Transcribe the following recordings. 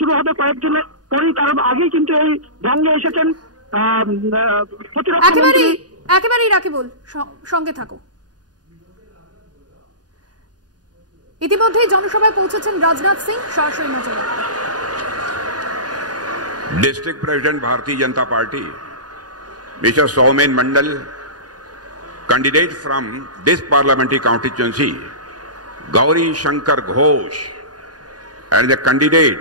শুরু হবে কয়েকদিনের পরেই, কারণ আগেই কিন্তু এই ভঙ্গে এসেছেন প্রতিরক্ষা মন্ত্রী। একেবারেই রাকিবুল, সঙ্গে থাকো। ইতিমধ্যেই জনসভায় পৌঁছেছেন রাজনাথ সিং, সরাসরি নজর রাখবেন। District president Bharatiya Janata Party mister Soumen Mandal, candidate from this parliamentary constituency Gauri Shankar Ghosh, and the candidate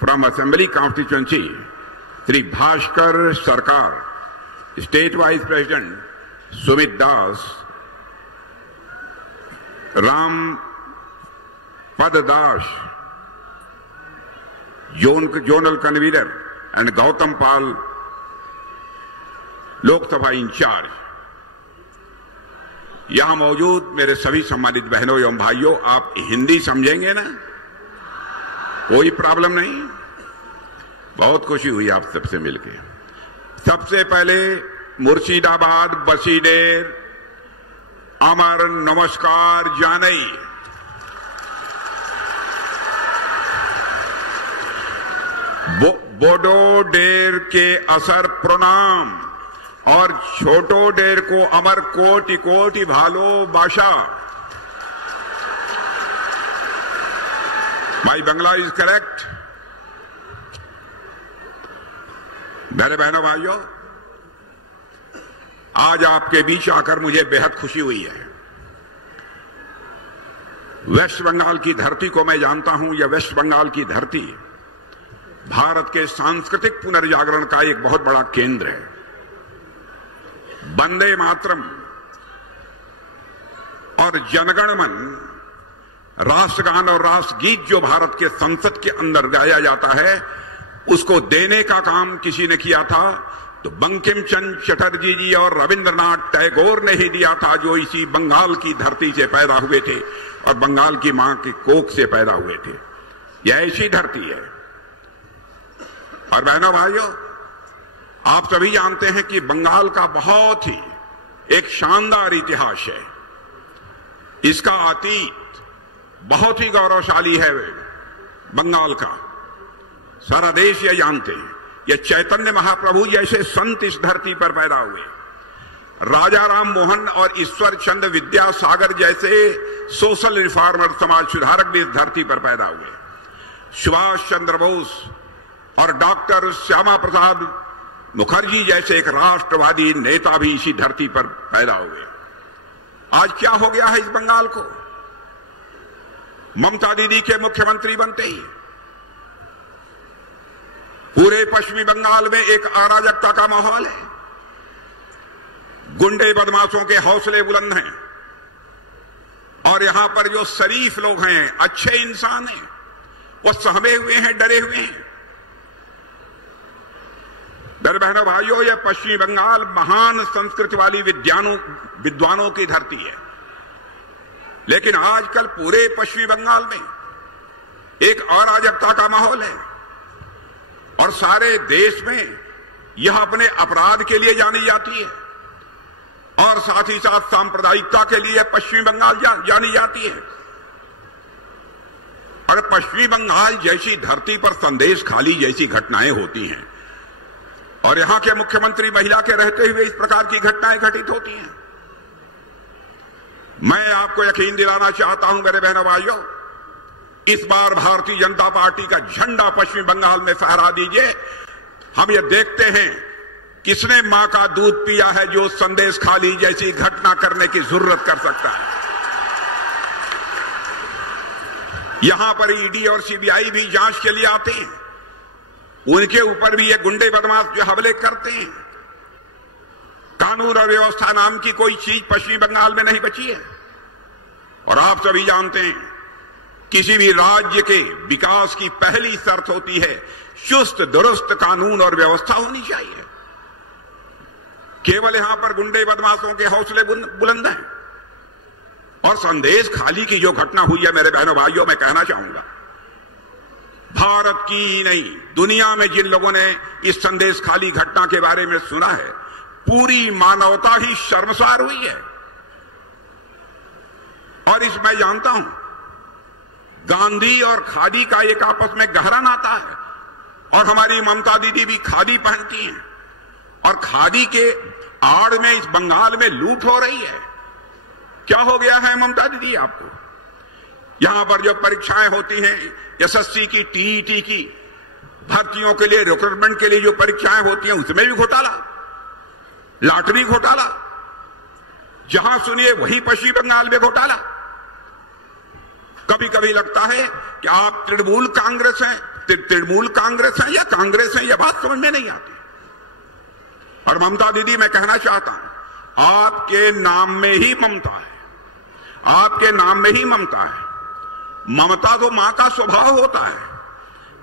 from assembly constituency Shri Bhaskar Sarkar, state vice president Sumit Das, Ram Pada Das, zonal convener and Gautam Pal, Lok Sabha incharge. यहां मौजूद मेरे सभी सम्मानित बहनों एवं भाइयों, आप हिंदी समझेंगे ना? कोई प्रॉब्लम नहीं। बहुत खुशी हुई आप सबसे मिलके। सबसे पहले मुर्शिदाबाद बसीडेर अमर नमस्कार जानई। बोडो डेर के असर प्रणाम और छोटो डेर को अमर कोटि कोटि भालो बाशा। माई बंगला इज करेक्ट। मेरे बहनों भाइयों, आज आपके बीच आकर मुझे बेहद खुशी हुई है। वेस्ट बंगाल की धरती को मैं जानता हूं। यह वेस्ट बंगाल की धरती भारत के सांस्कृतिक पुनर्जागरण का एक बहुत बड़ा केंद्र है। वंदे मातरम और जनगण मन राष्ट्रगान और राष्ट्रगीत जो भारत के संसद के अंदर गाया जाता है, उसको देने का काम किसी ने किया था तो बंकिम चंद्र चटर्जी जी और रविंद्रनाथ टैगोर ने ही दिया था, जो इसी बंगाल की धरती से पैदा हुए थे और बंगाल की मां की कोख से पैदा हुए थे। यह ऐसी धरती है। और बहनों भाइयों, आप सभी जानते हैं कि बंगाल का बहुत ही एक शानदार इतिहास है। इसका अतीत बहुत ही गौरवशाली है। बंगाल का सारा देश यह जानते हैं। यह चैतन्य महाप्रभु जैसे संत इस धरती पर पैदा हुए, राजा राम मोहन और ईश्वर चंद्र विद्यासागर जैसे सोशल रिफॉर्मर, समाज सुधारक भी इस धरती पर पैदा हुए। सुभाष चंद्र बोस और डॉक्टर श्यामा प्रसाद मुखर्जी जैसे एक राष्ट्रवादी नेता भी इसी धरती पर पैदा हुए। आज क्या हो गया है इस बंगाल को? ममता दीदी के मुख्यमंत्री बनते ही पूरे पश्चिमी बंगाल में एक अराजकता का माहौल है। गुंडे बदमाशों के हौसले बुलंद हैं और यहां पर जो शरीफ लोग हैं, अच्छे इंसान हैं, वो सहमे हुए हैं, डरे हुए हैं। मेरे बहनों भाइयों, यह पश्चिमी बंगाल महान संस्कृति वाली विद्वानों की धरती है। लेकिन आजकल पूरे पश्चिमी बंगाल में एक अराजकता का माहौल है और सारे देश में यह अपने अपराध के लिए जानी जाती है और साथ ही साथ सांप्रदायिकता के लिए पश्चिमी बंगाल जानी जाती है। और पश्चिमी बंगाल जैसी धरती पर संदेश खाली जैसी घटनाएं होती हैं और यहां के मुख्यमंत्री महिला के रहते हुए इस प्रकार की घटनाएं घटित होती हैं। मैं आपको यकीन दिलाना चाहता हूं मेरे बहनों भाइयों, इस बार भारतीय जनता पार्टी का झंडा पश्चिमी बंगाल में फहरा दीजिए। हम ये देखते हैं किसने मां का दूध पिया है जो संदेश खाली जैसी घटना करने की जरूरत कर सकता है। यहां पर ईडी और सीबीआई भी जांच के लिए आते हैं, उनके ऊपर भी ये गुंडे बदमाश जो हमले करते हैं। कानून और व्यवस्था नाम की कोई चीज पश्चिमी बंगाल में नहीं बची है। और आप सभी जानते हैं, किसी भी राज्य के विकास की पहली शर्त होती है चुस्त दुरुस्त कानून और व्यवस्था होनी चाहिए। केवल यहां पर गुंडे बदमाशों के हौसले बुलंद हैं और संदेश खाली की जो घटना हुई है मेरे बहनों भाइयों, मैं कहना चाहूंगा भारत की ही नहीं दुनिया में जिन लोगों ने इस संदेश खाली घटना के बारे में सुना है, पूरी मानवता ही शर्मसार हुई है। और इस मैं जानता हूं गांधी और खादी का एक आपस में गहरा नाता है। और हमारी ममता दीदी भी खादी पहनती हैं, और खादी के आड़ में इस बंगाल में लूट हो रही है। क्या हो गया है ममता दीदी आपको? यहां पर जो परीक्षाएं होती हैं एसएससी की, टीईटी की, भर्तियों के लिए, रिक्रूटमेंट के लिए जो परीक्षाएं होती हैं उसमें भी घोटाला, लॉटरी घोटाला, जहां सुनिए वही पश्चिम बंगाल में घोटाला। कभी कभी लगता है कि आप तृणमूल कांग्रेस हैं या कांग्रेस हैं, यह बात समझ में नहीं आती। और ममता दीदी, मैं कहना चाहता हूं, आपके नाम में ही ममता है, आपके नाम में ही ममता है। ममता तो मां का स्वभाव होता है,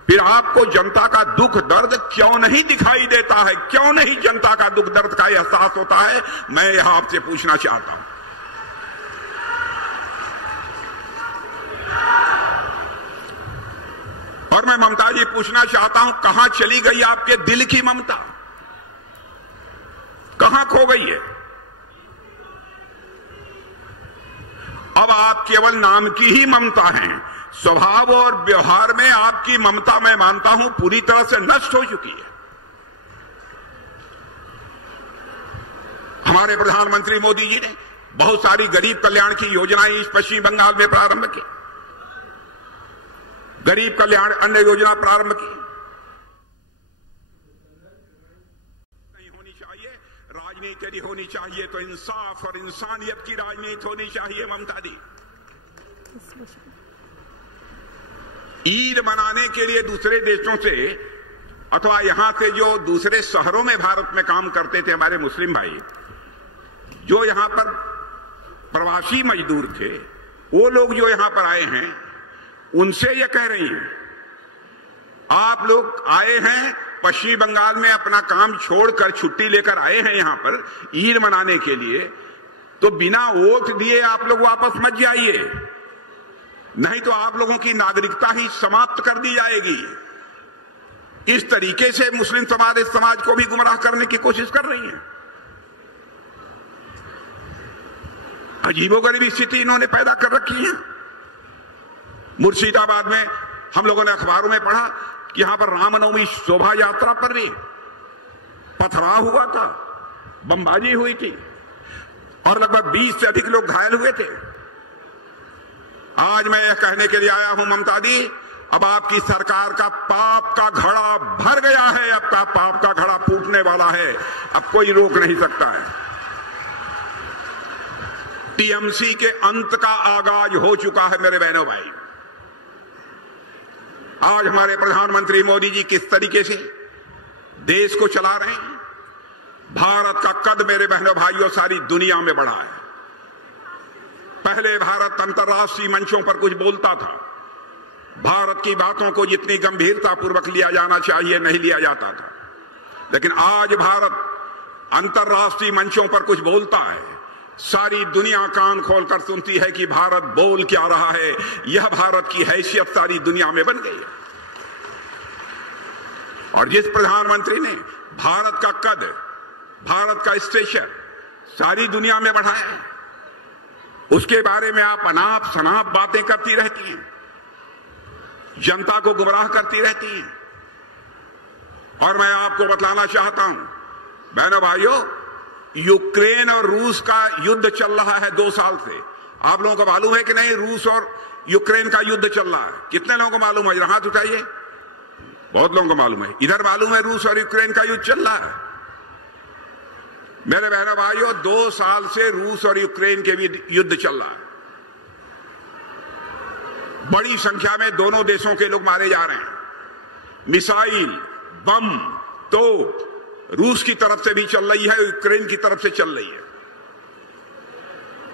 फिर आपको जनता का दुख दर्द क्यों नहीं दिखाई देता है? क्यों नहीं जनता का दुख दर्द का एहसास होता है? मैं यहां आपसे पूछना चाहता हूं। और मैं ममता जी पूछना चाहता हूं, कहां चली गई आपके दिल की ममता? कहां खो गई है? अब आप केवल नाम की ही ममता हैं, स्वभाव और व्यवहार में आपकी ममता, मैं मानता हूं, पूरी तरह से नष्ट हो चुकी है। हमारे प्रधानमंत्री मोदी जी ने बहुत सारी गरीब कल्याण की योजनाएं इस पश्चिम बंगाल में प्रारंभ की, गरीब कल्याण अन्न योजना प्रारंभ की। नहीं होनी चाहिए राजनीति, यदि होनी चाहिए तो इंसाफ और इंसानियत की राजनीति होनी चाहिए। ममता दी, ईद मनाने के लिए दूसरे देशों से अथवा यहां से जो दूसरे शहरों में भारत में काम करते थे हमारे मुस्लिम भाई, जो यहां पर प्रवासी मजदूर थे, वो लोग जो यहां पर आए हैं, उनसे ये कह रही हैं, आप लोग आए हैं पश्चिम बंगाल में, अपना काम छोड़कर छुट्टी लेकर आए हैं यहां पर ईद मनाने के लिए, तो बिना वोट दिए आप लोग वापस मत जाइए, नहीं तो आप लोगों की नागरिकता ही समाप्त कर दी जाएगी। इस तरीके से मुस्लिम समाज इस समाज को भी गुमराह करने की कोशिश कर रही है। अजीबोगरीब स्थिति इन्होंने पैदा कर रखी है। मुर्शिदाबाद में हम लोगों ने अखबारों में पढ़ा कि यहां पर रामनवमी शोभा यात्रा पर भी पथराव हुआ था, बमबाजी हुई थी और लगभग 20 से अधिक लोग घायल हुए थे। आज मैं यह कहने के लिए आया हूं ममता दी, अब आपकी सरकार का पाप का घड़ा भर गया है, अब का पाप का घड़ा फूटने वाला है, अब कोई रोक नहीं सकता है। टीएमसी के अंत का आगाज हो चुका है मेरे बहनों भाई। आज हमारे प्रधानमंत्री मोदी जी किस तरीके से देश को चला रहे हैं। भारत का कद मेरे बहनों भाइयों सारी दुनिया में बढ़ा है। पहले भारत अंतर्राष्ट्रीय मंचों पर कुछ बोलता था, भारत की बातों को जितनी गंभीरता पूर्वक लिया जाना चाहिए नहीं लिया जाता था, लेकिन आज भारत अंतर्राष्ट्रीय मंचों पर कुछ बोलता है, सारी दुनिया कान खोलकर सुनती है कि भारत बोल क्या रहा है। यह भारत की हैसियत सारी दुनिया में बन गई है। और जिस प्रधानमंत्री ने भारत का कद, भारत का स्टेचर सारी दुनिया में बढ़ाया है, उसके बारे में आप अनाप शनाप बातें करती रहती हैं, जनता को गुमराह करती रहती हैं। और मैं आपको बतलाना चाहता हूं बहनों भाइयों, यूक्रेन और रूस का युद्ध चल रहा है 2 साल से। आप लोगों को मालूम है कि नहीं रूस और यूक्रेन का युद्ध चल रहा है? कितने लोगों को मालूम है? हाथ उठाइए। बहुत लोगों को मालूम है। इधर मालूम है रूस और यूक्रेन का युद्ध चल रहा है। मेरे बहनों भाइयों, 2 साल से रूस और यूक्रेन के भी युद्ध चल रहा है। बड़ी संख्या में दोनों देशों के लोग मारे जा रहे हैं। मिसाइल, बम, तोप रूस की तरफ से भी चल रही है, यूक्रेन की तरफ से चल रही है।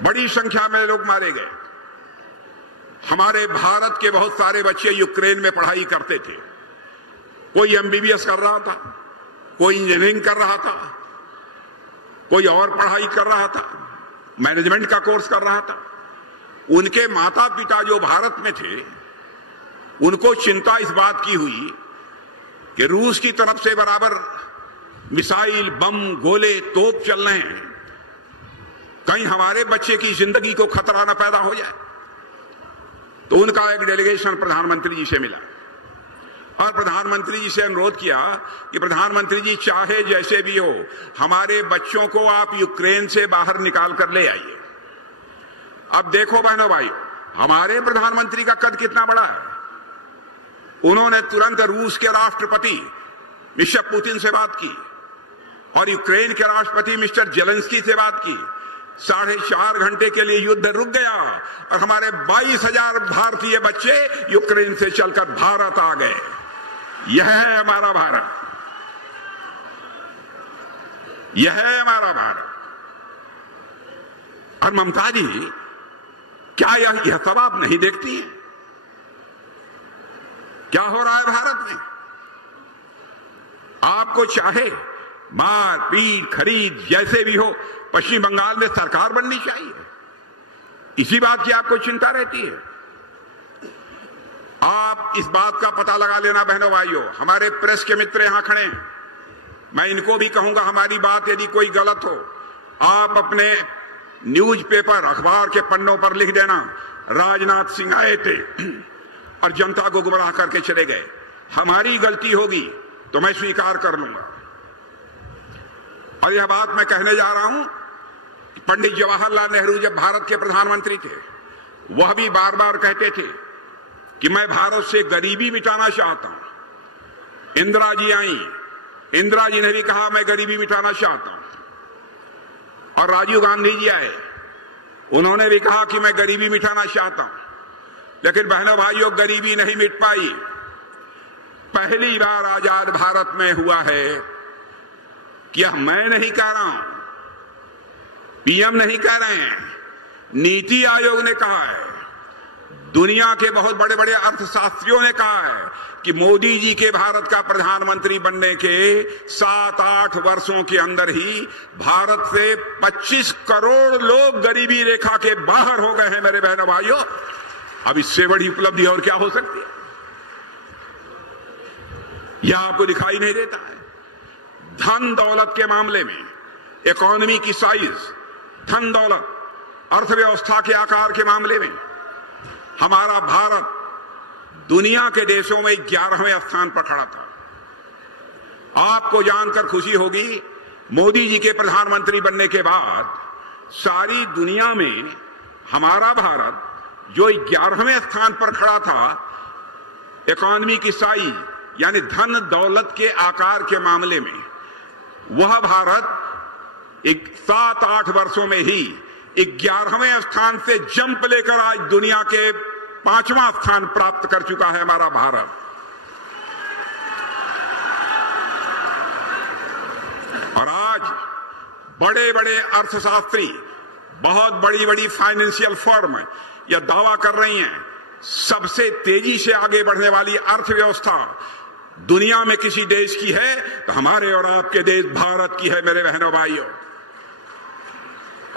बड़ी संख्या में लोग मारे गए। हमारे भारत के बहुत सारे बच्चे यूक्रेन में पढ़ाई करते थे। कोई एमबीबीएस कर रहा था, कोई इंजीनियरिंग कर रहा था, कोई और पढ़ाई कर रहा था, मैनेजमेंट का कोर्स कर रहा था। उनके माता पिता जो भारत में थे, उनको चिंता इस बात की हुई कि रूस की तरफ से बराबर मिसाइल, बम, गोले, तोप चल रहे हैं, कहीं हमारे बच्चे की जिंदगी को खतरा न पैदा हो जाए। तो उनका एक डेलीगेशन प्रधानमंत्री जी से मिला और प्रधानमंत्री जी से अनुरोध किया कि प्रधानमंत्री जी चाहे जैसे भी हो, हमारे बच्चों को आप यूक्रेन से बाहर निकाल कर ले आइए। अब देखो बहनों भाई, हमारे प्रधानमंत्री का कद कितना बड़ा है। उन्होंने तुरंत रूस के राष्ट्रपति मिस्टर पुतिन से बात की और यूक्रेन के राष्ट्रपति मिस्टर जेलेंस्की से बात की। 4.5 घंटे के लिए युद्ध रुक गया और हमारे 22,000 भारतीय बच्चे यूक्रेन से चलकर भारत आ गए। यह है हमारा भारत, यह है हमारा भारत। और ममता जी, क्या यह सब आप नहीं देखती हैं? क्या हो रहा है भारत में? आपको चाहे मार पीट खरीद जैसे भी हो, पश्चिम बंगाल में सरकार बननी चाहिए। इसी बात की आपको चिंता रहती है। आप इस बात का पता लगा लेना बहनों भाइयों, हमारे प्रेस के मित्र यहां खड़े हैं, मैं इनको भी कहूंगा, हमारी बात यदि कोई गलत हो, आप अपने न्यूज़पेपर अखबार के पन्नों पर लिख देना, राजनाथ सिंह आए थे और जनता को गुमराह करके चले गए। हमारी गलती होगी तो मैं स्वीकार कर लूंगा। और यह बात मैं कहने जा रहा हूं कि पंडित जवाहरलाल नेहरू जब भारत के प्रधानमंत्री थे, वह भी बार बार कहते थे कि मैं भारत से गरीबी मिटाना चाहता हूं। इंदिरा जी आई, इंदिरा जी ने भी कहा मैं गरीबी मिटाना चाहता हूं। और राजीव गांधी जी आए, उन्होंने भी कहा कि मैं गरीबी मिटाना चाहता हूं। लेकिन बहनों भाइयों, गरीबी नहीं मिट पाई। पहली बार आजाद भारत में हुआ है कि यह मैं नहीं कह रहा हूं, पीएम नहीं कह रहे हैं, नीति आयोग ने कहा है, दुनिया के बहुत बड़े बड़े अर्थशास्त्रियों ने कहा है कि मोदी जी के भारत का प्रधानमंत्री बनने के 7-8 वर्षों के अंदर ही भारत से 25 करोड़ लोग गरीबी रेखा के बाहर हो गए हैं। मेरे बहनों भाइयों, अब इससे बड़ी उपलब्धि और क्या हो सकती है? यह आपको दिखाई नहीं देता है। धन दौलत के मामले में, इकोनॉमी की साइज, धन दौलत, अर्थव्यवस्था के आकार के मामले में हमारा भारत दुनिया के देशों में 11वें स्थान पर खड़ा था। आपको जानकर खुशी होगी, मोदी जी के प्रधानमंत्री बनने के बाद सारी दुनिया में हमारा भारत जो 11वें स्थान पर खड़ा था, इकोनॉमी की साइज यानी धन दौलत के आकार के मामले में, वह भारत 7-8 वर्षों में ही 11वें स्थान से जंप लेकर आज दुनिया के 5वां स्थान प्राप्त कर चुका है हमारा भारत। और आज बड़े बड़े अर्थशास्त्री, बहुत बड़ी बड़ी फाइनेंशियल फर्म यह दावा कर रही हैं, सबसे तेजी से आगे बढ़ने वाली अर्थव्यवस्था दुनिया में किसी देश की है तो हमारे और आपके देश भारत की है। मेरे बहनों भाइयों,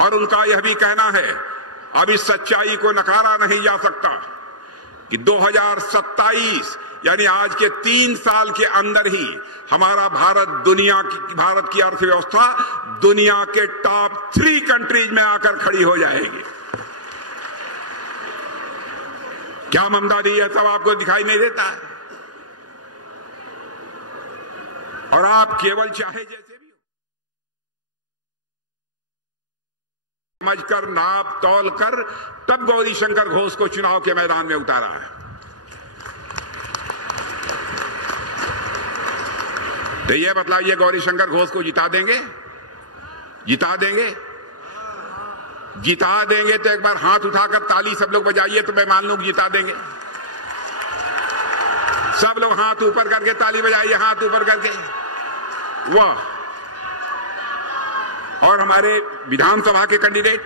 और उनका यह भी कहना है, अब इस सच्चाई को नकारा नहीं जा सकता कि 2027 यानी आज के 3 साल के अंदर ही हमारा भारत भारत की अर्थव्यवस्था दुनिया के टॉप 3 कंट्रीज में आकर खड़ी हो जाएगी। क्या ममता दी, यह सब आपको दिखाई नहीं देता है? और आप केवल चाहे जैसे भी समझकर, नाप तौल कर तब गौरीशंकर घोष को चुनाव के मैदान में उतारा है। तो ये बतलाइए, गौरीशंकर घोष को जिता देंगे? जिता देंगे? जिता देंगे तो एक बार हाथ उठाकर ताली सब लोग बजाइए, तो मैं मान लूं जिता देंगे। सब लोग हाथ ऊपर करके ताली बजाइए, हाथ ऊपर करके। वाह! और हमारे विधानसभा के कैंडिडेट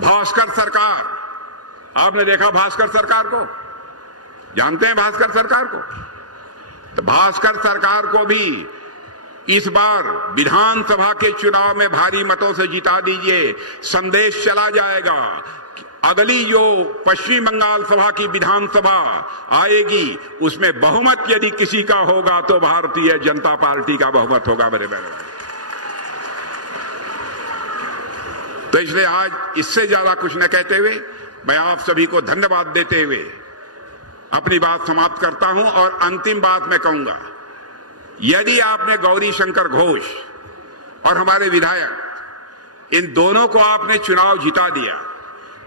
भास्कर सरकार, आपने देखा भास्कर सरकार को? जानते हैं भास्कर सरकार को? तो भास्कर सरकार को भी इस बार विधानसभा के चुनाव में भारी मतों से जिता दीजिए। संदेश चला जाएगा, अगली जो पश्चिम बंगाल सभा की विधानसभा आएगी उसमें बहुमत यदि किसी का होगा तो भारतीय जनता पार्टी का बहुमत होगा। मेरे बहनों, तो इसलिए आज इससे ज्यादा कुछ न कहते हुए मैं आप सभी को धन्यवाद देते हुए अपनी बात समाप्त करता हूं और अंतिम बात मैं कहूंगा, यदि आपने गौरी शंकर घोष और हमारे विधायक इन दोनों को आपने चुनाव जिता दिया,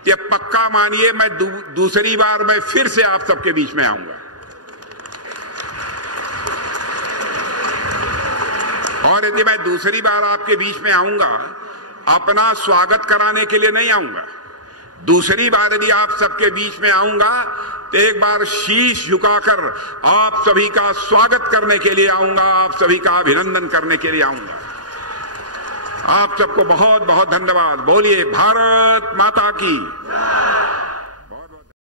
ये पक्का मानिए मैं दूसरी बार मैं फिर से आप सबके बीच में आऊंगा। और यदि मैं दूसरी बार आपके बीच में आऊंगा, अपना स्वागत कराने के लिए नहीं आऊंगा। दूसरी बार यदि आप सबके बीच में आऊंगा तो एक बार शीश झुकाकर आप सभी का स्वागत करने के लिए आऊंगा, आप सभी का अभिनंदन करने के लिए आऊंगा। आप सबको बहुत बहुत धन्यवाद। बोलिए भारत माता की।